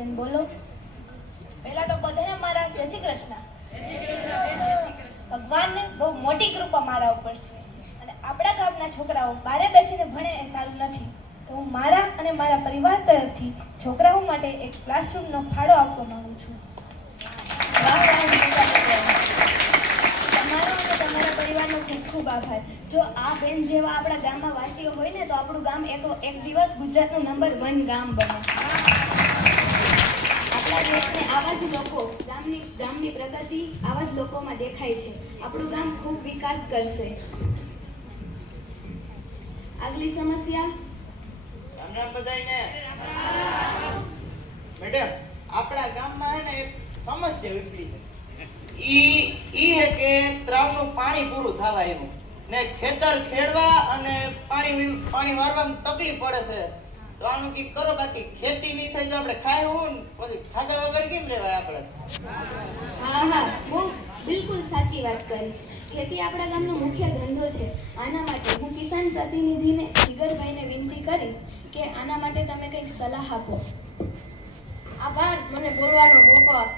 બેન બોલો. પહેલા તો બધાને મારા જય શ્રી કૃષ્ણ. ભગવાનને બહુ મોટી કૃપા મારા ઉપર છે અને આપણા ગામના છોકરાઓ બારે બેસીને ભણે એ સારું નથી. તો હું મારા અને મારા પરિવાર તરફથી છોકરાઓ માટે એક ક્લાસરૂમનો ફાળો આપવા માંગુ છું. તમારો અને તમારા પરિવારનો ખૂબ ખૂબ આભાર. જો આ બેન જેવા આપણા ગામમાં વાસીઓ હોય ને તો આપણું ગામ એક દિવસ ગુજરાતનું નંબર 1 ગામ બને. આપણા દેશને આવા જ લોકો, ગામની પ્રગતિ આવા જ લોકોમાં દેખાય છે. આપણું ગામ ખૂબ વિકાસ કરશે. આગલી સમસ્યા. રામ રામ બધાયને. મેડમ, આપણા ગામમાં હે ને એક સમસ્યા ઉપડી છે. ઈ હે કે તળાવનું પાણી પૂરું થવા આવ્યું ને ખેતર ખેડવા અને પાણી વારવામાં તકલીફ પડે છે. તો આનું કી કરો, બાકી ખેતી નહીં થાય તો આપણે ખાયું પછી ખાધા વગર કેમ રહેવાય આપણે? હા, બિલકુલ સાચી વાત કરી. ખેતી આપણા ગામનો મુખ્ય ધંધો છે. આના માટે હું કિસાન પ્રતિનિધિને જીગરભાઈને વિનંતી કરીશ કે આના માટે તમે કંઈક સલાહ આપો. આભાર મને બોલવાનો મોકો આપો.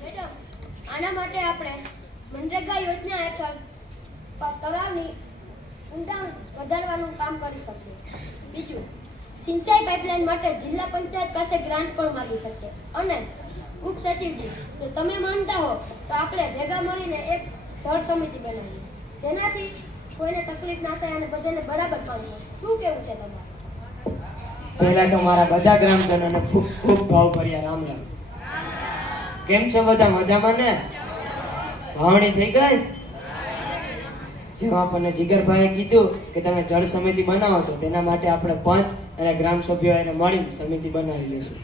મેડમ, આના માટે આપણે મનરેગા યોજના હેઠળ તળાવની ઊંડાણ વધારવાનું કામ કરી શકીએ. બીજું, સિંચાઈ પાઇપલાઇન માટે જિલ્લા પંચાયત પાસે ગ્રાન્ટ પણ માંગી શકીએ. અને ઉપસચિવજી, જો તમે માનતા હો તો આપણે ભેગા મળીને એક જળ સમિતિ બનાવીએ, જેનાથી કોઈને તકલીફ ના થાય અને બધાને બરાબર પાણી મળે. શું કેવું છે તમારું? પહેલા તો મારા બધા ગ્રામજનોને ખૂબ ખૂબ ભાવભર્યા રામ રામ. કેમ છો બધા? મજામાં ને? વાવણી થઈ ગઈ? જેમ આપણને જીગરભાઈએ કીધું કે તમે જળ સમિતિ બનાવો તો તેના માટે આપણે પંચ અને ગ્રામ સભ્યો એને મળીને સમિતિ બનાવી લઈશું.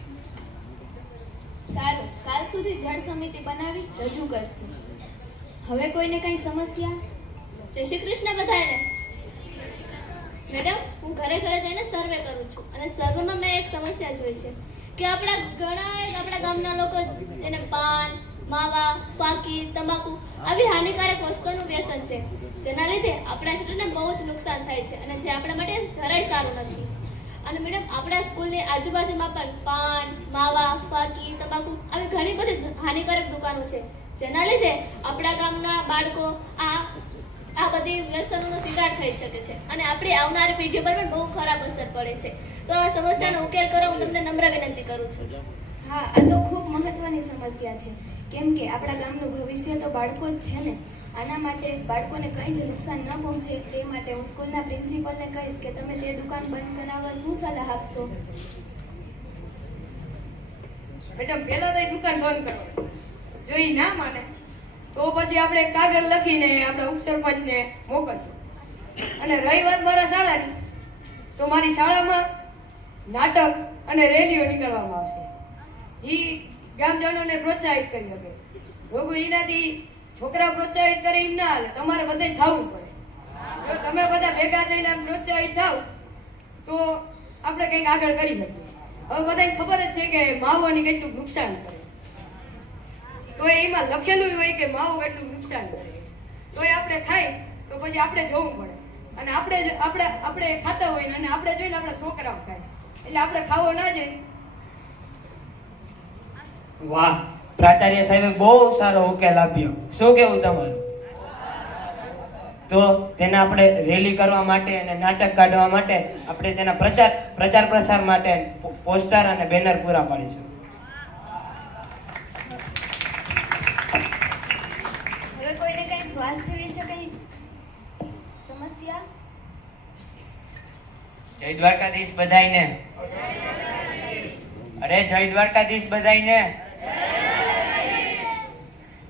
સારું, કાલ સુધી જળ સમિતિ બનાવી રજૂ કરશું. હવે કોઈને કઈ સમસ્યા? જય શ્રી કૃષ્ણ બધાને. મેડમ, હું ઘરે જઈને સર્વે કરું છું અને સર્વેમાં મેં એક સમસ્યા જોઈ છે કે આપણા ગામના લોકો એને પાન, માવા, ફાકી, તમાકુ આવી હાનિકારક વસ્તુઓનું વ્યસન છે, જેના લીધે આપણા શરીરને બહુ જ નુકસાન થાય છે અને જે આપણા માટે જરાય સારું નથી. અને મેડમ, આપણા સ્કૂલની આજુબાજુમાં પણ પાન, માવા, ફાકી, તમાકુ આવી ઘણી બધી હાનિકારક દુકાનો છે, જેના લીધે આપણા ગામના બાળકો આ બધી વ્યસનોનો શિકાર થઈ શકે છે અને આપણી આવનારી પેઢીઓ પર પણ બહુ ખરાબ અસર પડે છે. તો આ સમસ્યાનો ઉકેલ કરવા હું તમને નમ્ર વિનંતી કરું છું. હા, આ તો ખૂબ મહત્વની સમસ્યા છે, કેમ કે આપણા ગામનું ભવિષ્ય તો બાળકો જ છે ને. આના માટે બાળકોને કંઈ જ નુકસાન ન પહોંચે તે માટે હું સ્કૂલના પ્રિન્સિપલને કહીશ કે તમે તે દુકાન બંધ કરાવવા શું સલાહ આપશો? મેડમ, પહેલા તો એ દુકાન બંધ કરો. જો એ ના માને તો પછી આપણે કાગળ લખીને આપણે ઉપસરપંચને મોકલશું. અને રહી વાત મારા શાળાની, તો મારી શાળામાં નાટક અને રેલીઓ નીકળવામાં આવશે, જે ગામજનોને પ્રોત્સાહિત કરી શકે. રોગો એનાથી છોકરા પ્રોત્સાહિત કરે એમ ના હાલે, તમારે બધાય થવું પડે. જો તમે બધા ભેગા થઈને આમ પ્રોત્સાહિત થાવ તો આપણે કંઈક આગળ કરી શકીએ. હવે બધાને ખબર જ છે કે માવાની કેટલું નુકસાન કરે, તો એમાં લખેલું હોય કે માવો કેટલું નુકસાન કરે, તો આપણે ખાઈ તો પછી આપણે જોવું પડે. અને આપણે ખાતા હોય અને આપણે જોઈને આપણા છોકરાઓ ખાય, એટલે આપણે ખાવો ના જાય. વાહ, પ્રાચાર્ય સાહેબે બહુ સારો ઉકેલ આપ્યો. શું કેવું તમારું? તો તેને આપણે રેલી કરવા માટે અને નાટક કાઢવા માટે આપણે તેના પ્રચાર પ્રસાર માટે પોસ્ટર અને બેનર પૂરા પાડીશું. હવે કોઈને કઈ સ્વાસ્થ્ય વિશે કઈ સમસ્યા? જય દ્વારકાધીશ બધાયને. અરે જય દ્વારકાધીશ બધાયને.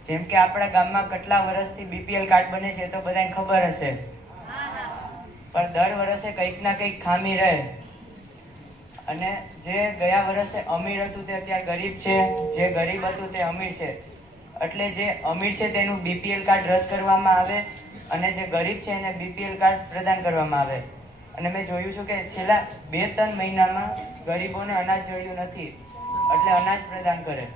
જેમ કે આપણા ગામમાં કેટલા વર્ષથી બીપીએલ કાર્ડ બને છે તો બધાને ખબર હશે, પણ દર વર્ષે કંઈક ના કંઈક ખામી રહે. અને જે ગયા વર્ષે અમીર હતું તે અત્યારે ગરીબ છે, જે ગરીબ હતું તે અમીર છે. એટલે જે અમીર છે તેનું બીપીએલ કાર્ડ રદ કરવામાં આવે અને જે ગરીબ છે એને બીપીએલ કાર્ડ પ્રદાન કરવામાં આવે. અને મેં જોયું છું કે છેલ્લા 2-3 મહિનામાં ગરીબોને અનાજ જોયું નથી, એટલે અનાજ પ્રદાન કરે.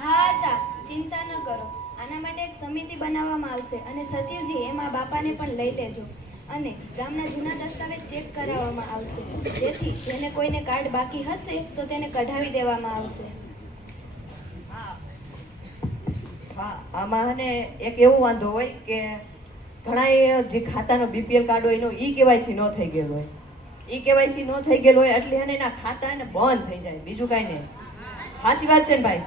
હા, ચિંતા ન કરો. આના માટે એક સમિતિ બનાવવામાં આવશે અને સચિવજી એમાં બાપાને પણ લઈ લેજો. અને ગામના જૂના દસ્તાવેજ ચેક કરાવવામાં આવશે, જેથી જેને કોઈને કાર્ડ બાકી હશે તો તેને કઢાવી દેવામાં આવશે. હા, આમાં હે ને એક એવો વાંધો હોય કે ઘણા જે ખાતાનો બીપીએલ કાર્ડ હોય એનો ઈ કેવાયસી ન થઈ ગયેલો હોય. ઈ કેવાયસી ન થઈ ગયેલો હોય એટલે એને એના ખાતા એને બંધ થઈ જાય, બીજું કાંઈ નહીં. સાચી વાત છે ને ભાઈ?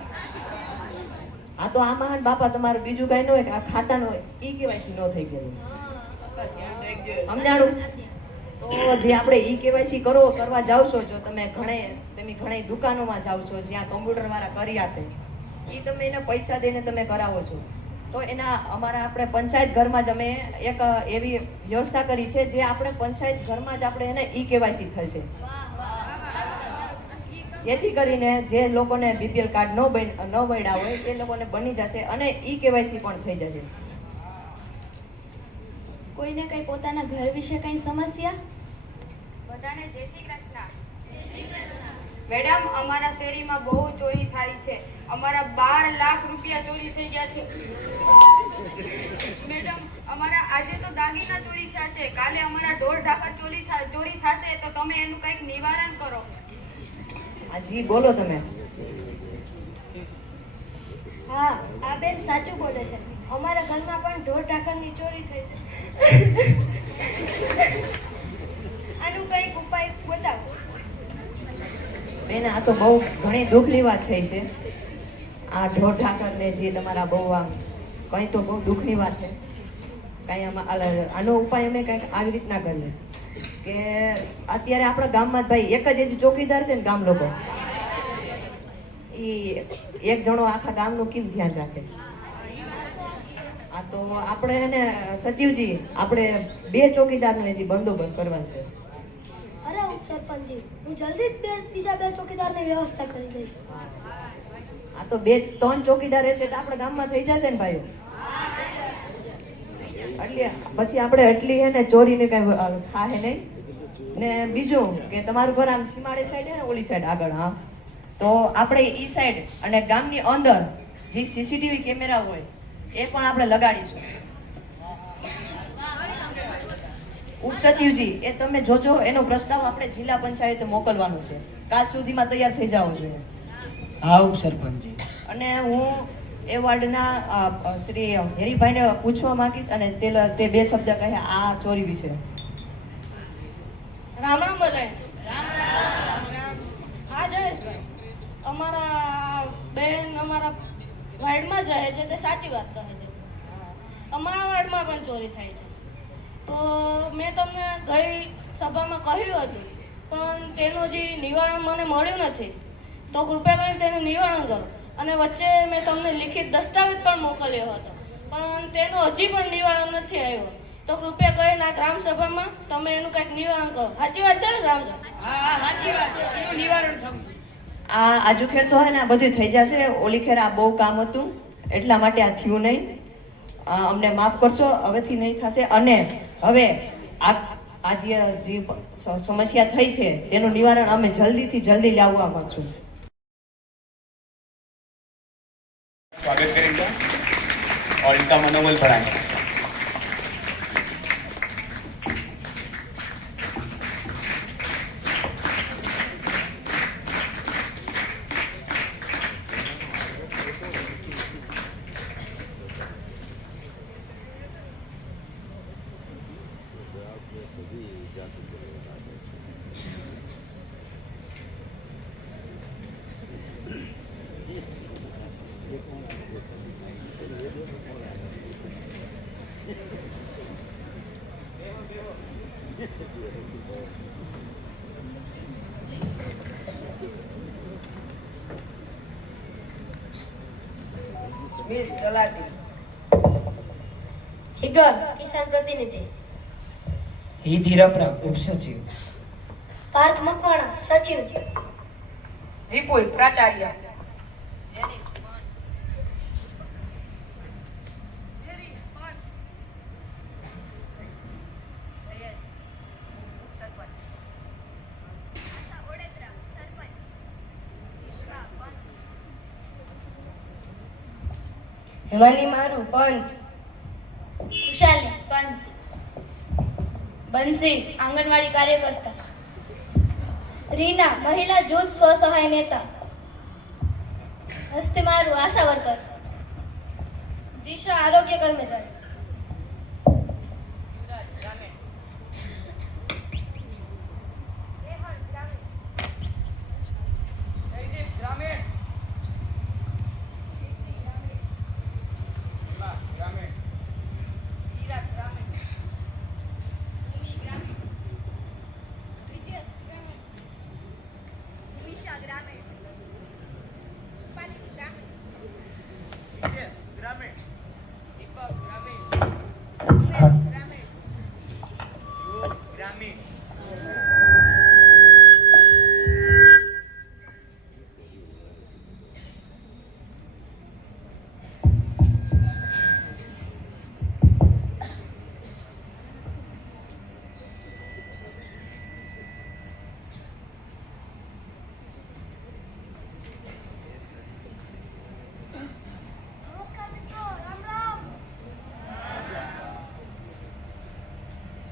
હા, તો આમાં હે ને બાપા તમારે બીજું કાંઈ ન હોય કે આ ખાતાનો ઈ કેવાયસી ન થઈ ગયેલું, સમજાણું? તો જે આપણે ઈ કેવાયસી કરવા જાવ છો, જો તમે ઘણી દુકાનોમાં જાવ છો જ્યાં કમ્પ્યુટર વાળા કરી આપે, ઈ તમે એને પૈસા દઈને તમે કરાવો છો, તો એના અમારા આપણે પંચાયત ઘરમાં જ અમે એક એવી વ્યવસ્થા કરી છે જે આપણે પંચાયત ઘરમાં જ આપણે એને ઈ કેવાયસી થશે, જેથી કરીને જે લોકોને બીપીએલ કાર્ડ ન મળ્યા હોય તે લોકોને બની જશે અને ઈ કેવાયસી પણ થઈ જશે. કોઈને કંઈ પોતાના ઘર વિશે કંઈ સમસ્યા? બધાને જય શ્રી કૃષ્ણ. મેડમ, અમારા શેરીમાં બહુ ચોરી થાય છે. અમારા 12 લાખ રૂપિયા ચોરી થઈ ગયા છે. મેડમ, અમારા આજે તો દાગીના ચોરી થયા છે, કાલે અમારા ઢોર ઢાકર ચોરી થશે, તો તમે એનું કંઈક નિવારણ કરો. જી બોલો તમે. હા, આ બેન સાચું બોલે છે. અમારા ઘરમાં પણ ઢોર ઢાકરની ચોરી થઈ છે. આનું કંઈક ઉપાય બતાવો. બેન, આ તો બહુ ઘણી દુઃખની વાત થઈ છે. આ ઢોર ઠાકર ને જે તમારા બહુ આમ કંઈ તો બહુ દુઃખની વાત છે. કાંઈ આનો ઉપાય અમે કંઈક આવી રીતના કરીએ કે અત્યારે આપણા ગામમાં ભાઈ એક જ ચોકીદાર છે ને ગામ લોકો, એ એક જણો આખા ગામનું કેવું ધ્યાન રાખે. આ તો આપણે એને સચિવજી આપણે 2 ચોકીદારનો હજી બંદોબસ્ત કરવાનો છે. અરે ઉપસરપંચજી, હું જલ્દી જ બીજા 2 ચોકીદારની વ્યવસ્થા કરી દઈશ. આ તો 2-3 ચોકીદાર છે એટલે આપણા ગામમાં થઈ જશે ને ભાઈ. એટલે પછી આપણે એટલી હે ને ચોરીને કઈ થાય નહીં. ને બીજું કે તમારું ઘર આમ સીમાડે સાઈડ ને ઓલી સાઈડ આગળ, હા, તો આપણે ઈ સાઈડ અને ગામની અંદર જે સીસીટીવી કેમેરા હોય એ પણ આપણે લગાડીશું. ઉપસચિવજી, એ તમે જોજો, એનો પ્રસ્તાવ આપણે જિલ્લા પંચાયતે મોકલવાનો છે. કાલ સુધીમાં તૈયાર થઈ જવો જોઈએ. હા ઉપસરપંચજી. અને હું એ વાર્ડના શ્રી હેરીભાઈને પૂછવા માંગીશ અને તે 2 શબ્દ કહે આ ચોરી વિશે. રામ રામ બધાય. હા જયેશભાઈ, અમારા બેન અમારા વાર્ડમાં જ રહે છે, તે સાચી વાત કહે છે. અમારા વાર્ડમાં પણ ચોરી થાય છે. તો મેં તમને ગઈ સભામાં કહ્યું હતું, પણ તેનું જે નિવારણ મને મળ્યું નથી. તો કૃપા કરીને તેનું નિવારણ કરો. અને વચ્ચે મેં તમને લિખિત દસ્તાવેજ પણ મોકલ્યો હતો, પણ તેનું હજી પણ નિવારણ નથી આવ્યું. તો કૃપયા કરીને આ ગ્રામ સભામાં તમે એનું કંઈક નિવારણ કરો. સાચી વાત છે ને ગ્રામસભા? હા, સાચી વાત છે, એનું નિવારણ થવું. આ આજુખેર તો હે ને આ બધું થઈ જશે. ઓલી ખેર આ બહુ કામ હતું એટલા માટે આ થયું નહીં. અમને માફ કરશો, હવેથી નહીં થશે. અને હવે આ જે સમસ્યા થઈ છે તેનું નિવારણ અમે જલ્દીથી જલ્દી લાવવા માંગશું. स्वागत करेंगे और इनका मनोबल बढ़ाएंगे. સ્મિત તલાટી, જીગર કિસાન પ્રતિનિધિ, ઈ ધીરપરા ઉપસચિવ, પાર્થ મકવાણા સચિવ, વિપુલ પ્રાચાર્ય. હેમાની મારું પંચ, ખુશાલી પંચ, બંસી આંગણવાડી કાર્યકર્તા. રીના મહિલા જૂથ સ્વસહાય નેતા. હસ્તી મારું આશા વર્કર. દિશા આરોગ્ય કર્મચારી.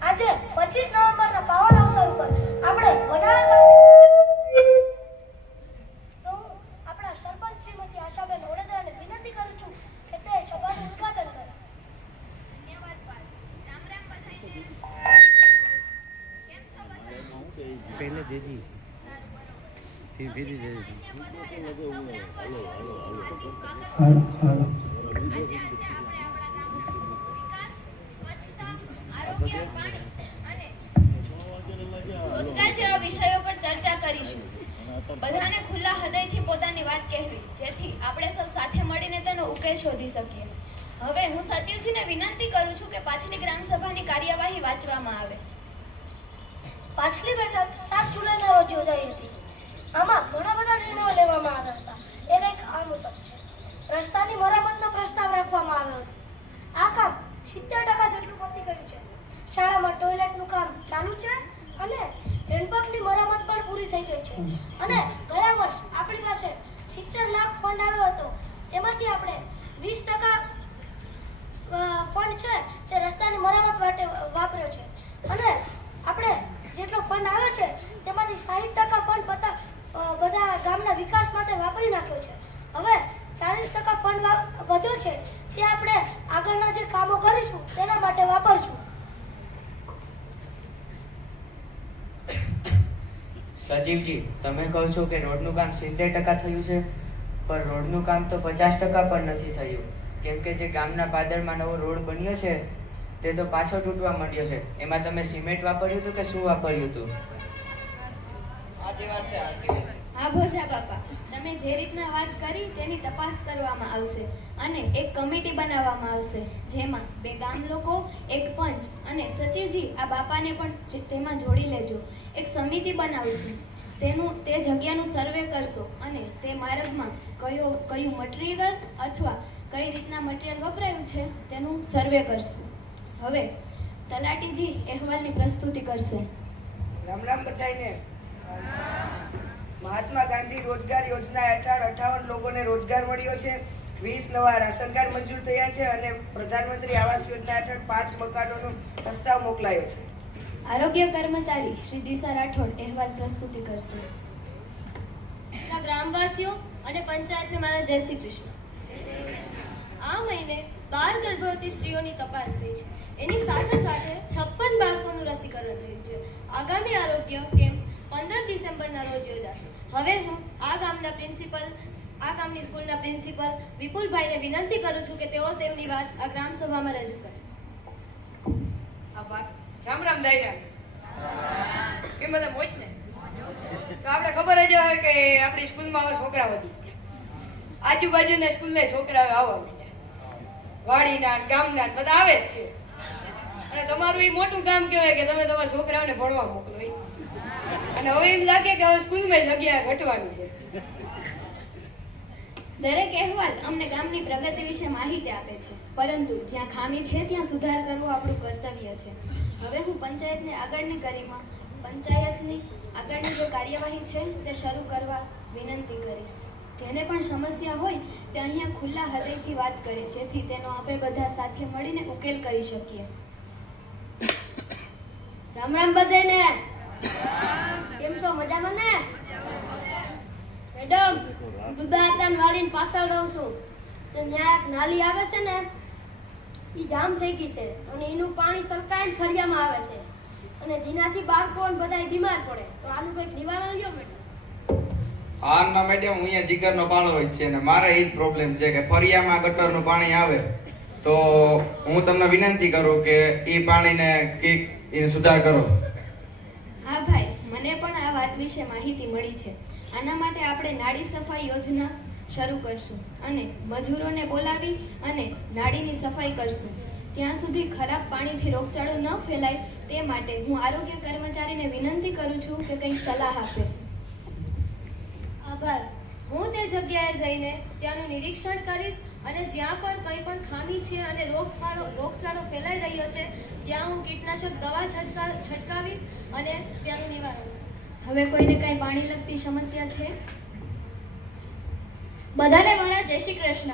આજે 25 નવેમ્બરના પાવન અવસર ઉપર આપણે વડાળા ગામે તો હું આપણા સરપંચ શ્રીમતી આશાબેન ઓડેદરાને વિનંતી કરું છું કે તે સભાનું ઉદ્ઘાટન કરે. पहले दे दी फिर दे दी રોજગાર જેવા વિષયો પર ચર્ચા કરીશું. બધાને ખુલ્લા હૃદયથી પોતાની વાત કહેવી, જેથી આપણે સૌ સાથે મળીને તેનો ઉકેલ શોધી શકીએ. હવે હું સચિવજીને વિનંતી કરું છું કે પાછલી ગ્રામ સભાની કાર્યવાહી વાંચવામાં આવે. પાછલી બેઠક 7 જુલાઈના રોજ યોજાઈ હતી. આમાં ઘણા બધા નિર્ણયો લેવામાં આવ્યા હતા. એ કંઈક આ મુજબ છે. રસ્તાની મરામતનો પ્રસ્તાવ રાખવામાં આવ્યો હતો. આ કામ 70% જેટલું પતી ગયું છે. શાળામાં ટોયલેટનું કામ ચાલુ છે અને હેન્ડપંપની મરામત પણ પૂરી થઈ ગઈ છે. અને ગયા વર્ષ આપણી પાસે 70 લાખ ફંડ આવ્યો હતો. એમાંથી આપણે 20% ફંડ છે તે રસ્તાની મરામત માટે વાપર્યો છે. અને આપણે જેટલો ફંડ આવ્યો છે તેમાંથી 60% ફંડ બધા ગામના વિકાસ માટે વાપરી નાખ્યો છે. હવે 40% ફંડ વધ્યો છે તે આપણે આગળના જે કામો કરીશું તેના માટે વાપરશું. સજીવજી, તમે કહો છો કે રોડનું કામ 70% થયું છે, પણ રોડનું કામ તો 50% પણ નથી થયું. કેમ કે જે ગામના પાદરમાં નવો રોડ બન્યો છે તે તો પાછો તૂટવા માંડ્યો છે. એમાં તમે સિમેન્ટ વાપર્યું હતું કે શું વાપર્યું હતું? હા ભોજા બાપા, તમે જે રીતના વાત કરી તેની તપાસ કરવામાં આવશે અને એક કમિટી બનાવવામાં આવશે, જેમાં 2 ગામ લોકો, એક પંચ અને સચિવજી આ બાપાને પણ તેમાં જોડી લેજો. એક સમિતિ બનાવશું. તે જગ્યાનું સર્વે કરશો અને તે માર્ગમાં કયું મટીરિયલ અથવા કઈ રીતના મટીરિયલ વપરાયું છે તેનું સર્વે કરશું. હવે તલાટીજી અહેવાલની પ્રસ્તુતિ કરશે. રામ રામ બધાઈને. મહાત્મા ગાંધી રોજગાર યોજના હેઠળ 58 લોકોને રોજગાર મળ્યો છે. 20 નવા રાશન કાર્ડ મંજૂર થયા છે અને પ્રધાનમંત્રી આવાસ યોજના હેઠળ 5 મકાનોનો પ્રસ્તાવ મોકલાયો છે. આરોગ્ય કર્મચારી શ્રી દિશા રાઠોડ અહેવાલ પ્રસ્તુતિ કરશે. ગ્રામવાસીઓ અને પંચાયતને મારા જય શ્રી કૃષ્ણ. આ મહિને 12 ગર્ભવતી સ્ત્રીઓની તપાસ થઈ છે. એની સાથે સાથે 56 બાળકોનું રસીકરણ થયું છે. આગામી આરોગ્ય કેમ્પ 15 ડિસેમ્બરના રોજ યોજાશે. હવે હું આ ગામની સ્કૂલના પ્રિન્સિપલ વિપુલભાઈને વિનંતી કરું છું કે તેઓ તેમની વાત આ ગ્રામ સભામાં રજૂ કરે. રામ રામ દાયરા. કેમ બધા મોજ ને? તો આપણે ખબર જ હોય કે આપણી સ્કૂલમાં હવે છોકરા વધી. આજુબાજુના સ્કૂલના છોકરાઓ આવવા માંડ્યા. વાડીના ગામના બધા આવે જ છે. અને તમારું એ મોટું કામ કહેવાય કે તમે તમારા છોકરાઓને ભણવા મોકલો. અને હવે એમ લાગે કે હવે સ્કૂલમાં જગ્યા ઘટવાની છે. દરેક અહેવાલ અમને ગામની પ્રગતિ વિશે માહિતી આપે છે, પરંતુ જ્યાં ખામી છે ત્યાં સુધાર કરવો આપણું કર્તવ્ય છે. હવે હું પંચાયતની આગળની જે કાર્યવાહી છે તે શરૂ કરવા વિનંતી કરીશ. જેને પણ સમસ્યા હોય તે અહીંયા ખુલ્લા હૃદયથી વાત કરે, જેથી તેનો આપણે બધા સાથે મળીને ઉકેલ કરી શકીએ. રામ રામ બધાને. કેમ છો? મજામાં ને? મેડમ, દુધાતાન વાડીની પાછળ રહું છું. તો ત્યાં એક નાલી આવે છે ને, ઈ જામ થઈ ગઈ છે અને એનું પાણી સરકારી ફરિયામાં આવે છે અને જેનાથી બાળકો ને બધાય બીમાર પડે. તો આનું કંઈક નિવારણ લ્યો મેડમ. હા ના મેડમ, હું અહીંયા જીગરનો પાડો હોય છે ને મારે એ જ પ્રોબ્લેમ છે કે ફરિયામાં ગટરનું પાણી આવે તો હું તમને વિનંતી કરું કે એ પાણીને કંઈક એને સુધાર કરો. હા ભાઈ, મને પણ આ વાત વિશે માહિતી મળી છે. આના માટે આપણે નાળી સફાઈ યોજના શરૂ કરશું અને મજૂરોને બોલાવી અને નાળીની સફાઈ કરશું. ત્યાં સુધી ખરાબ પાણીથી રોગચાળો ન ફેલાય તે માટે હું આરોગ્ય કર્મચારીને વિનંતી કરું છું કે કંઈક સલાહ આપે. આભાર. હું તે જગ્યાએ જઈને ત્યાંનું નિરીક્ષણ કરીશ અને જ્યાં પણ કંઈ પણ ખામી છે અને રોગચાળો ફેલાઈ રહ્યો છે ત્યાં હું કીટનાશક દવા છંટકાવીશ અને ત્યાંનું નિવારણ. હવે કોઈને કંઈ પાણી લગતી સમસ્યા છે? બધાને મારા જય શ્રી કૃષ્ણ.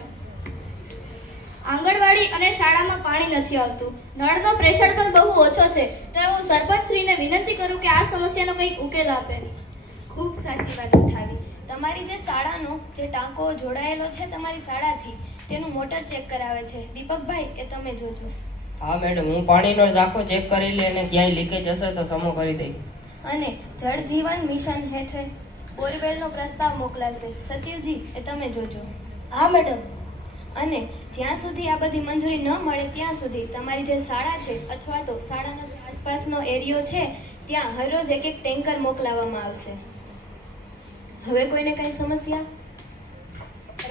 આંગણવાડી અને શાળામાં પાણી નથી આવતું. નળનો પ્રેશર પણ બહુ ઓછો છે. તો હું સરપંચશ્રીને વિનંતી કરું કે આ સમસ્યાનો કંઈક ઉકેલ આપે. ખૂબ સાચી વાત ઉઠાવી. તમારી જે શાળાનો જે ટાંકો જોડાયેલો છે તમારી શાળાથી તેનું મોટર ચેક કરાવે છે. દીપકભાઈ, એ તમે જોજો. હા મેડમ, હું પાણીનો ટાંકો ચેક કરી લે અને ક્યાંય લીકેજ હશે તો સમો કરી દઈ. અને જળ જીવન મિશન હેઠળ બોરવેલનો પ્રસ્તાવ મોકલાશે. સચિવજી, એ તમે જોજો. હા મેડમ. અને જ્યાં સુધી આ બધી મંજૂરી ન મળે ત્યાં સુધી તમારી જે શાળા છે અથવા તો શાળાનો જે આસપાસનો એરિયો છે ત્યાં હરરોજ એક ટેન્કર મોકલાવવામાં આવશે. હવે કોઈને કઈ સમસ્યા?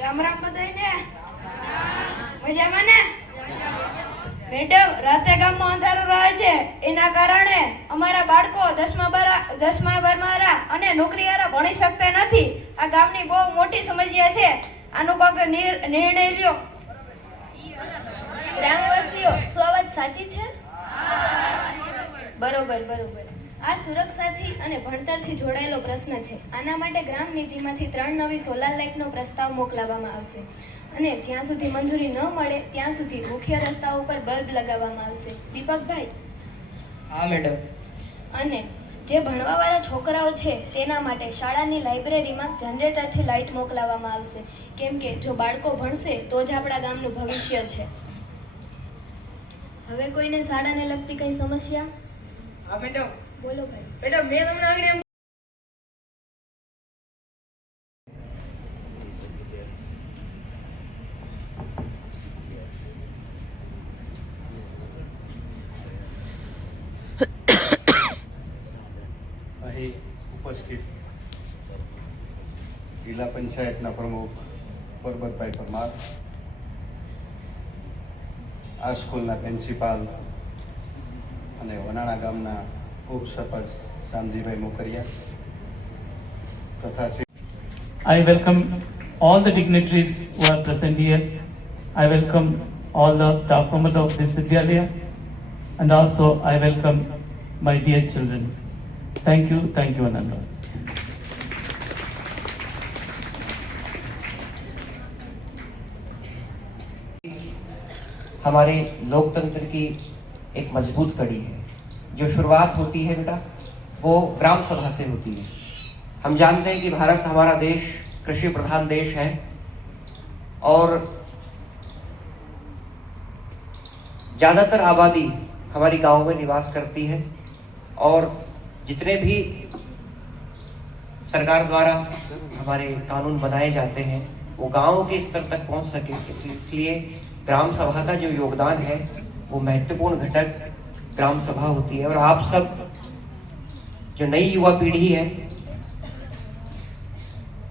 રામ રામ બધાયને. મજામાં ને? મેડમ, રાતે ગામમાં અંધારું રહે છે એના કારણે અમારા બાળકો 10મા બારમા અને નોકરીવાળા ભણી શકતા નથી. આ ગામની બહુ મોટી સમસ્યા છે. આનું કોઈક નિર્ણય લ્યો. ગ્રામવાસીઓ, શું આ વાત સાચી છે? બરોબર. આ સુરક્ષાથી અને ભણતરથી જોડાયેલો પ્રશ્ન છે. આના માટે ગ્રામ નીતિમાંથી 3 નવી સોલાર લાઇટનો પ્રસ્તાવ મોકલાવવામાં આવશે અને જ્યાં સુધી મંજૂરી ન મળે ત્યાં સુધી મુખ્ય રસ્તાઓ પર બલ્બ લગાવવામાં આવશે. દીપકભાઈ. હા મેડમ. અને જે ભણવાવાળા છોકરાઓ છે તેના માટે શાળાની લાઇબ્રેરીમાં જનરેટરથી લાઇટ મોકલાવવામાં આવશે. કેમ કે જો બાળકો ભણશે તો જ આપણા ગામનું ભવિષ્ય છે. હવે કોઈને શાળાને લગતી કઈ સમસ્યા? હા મેડમ. બોલો ભાઈ. મેડમ, મેં તમને આવીને એમ અહીં ઉપસ્થિત જિલ્લા પંચાયતના પ્રમુખ પરબતભાઈ પરમાર, આ સ્કૂલના પ્રિન્સિપાલ અને વનાણા ગામના ઉપસરપંચ શામજીભાઈ મોકરિયા તથા I welcome all the dignitaries who are present here. I welcome all the staff members of this Vidyalaya and also I welcome my dear children. Thank you, Ananda. हमारे लोकतंत्र की एक मजबूत कड़ी है. जो शुरुआत होती है बेटा वो ग्राम सभा से होती है. हम जानते हैं कि भारत हमारा देश कृषि प्रधान देश है और ज़्यादातर आबादी हमारी गांव में निवास करती है और जितने भी सरकार द्वारा हमारे कानून बनाए जाते हैं वो गांव के स्तर तक पहुंच सके, इसलिए ग्राम सभा का जो योगदान है वो महत्वपूर्ण घटक ग्राम सभा होती है. और आप सब जो नई युवा पीढ़ी है,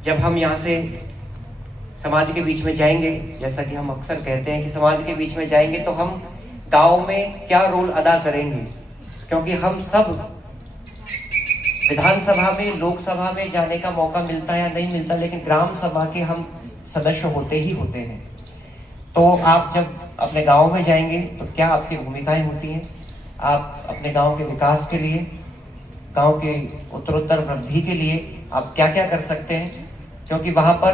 जब हम यहाँ से समाज के बीच में जाएंगे, जैसा कि हम अक्सर कहते हैं कि समाज के बीच में जाएंगे तो हम गांव में क्या रोल अदा करेंगे, क्योंकि हम सब विधानसभा में लोकसभा में जाने का मौका मिलता है या नहीं मिलता, लेकिन ग्राम सभा के हम सदस्य होते ही होते हैं. तो आप जब अपने गांव में जाएंगे तो क्या आपकी भूमिकाएं होती हैं, आप अपने गांव के विकास के लिए, गांव के उत्तरोत्तर वृद्धि के लिए आप क्या क्या कर सकते हैं, क्योंकि वहां पर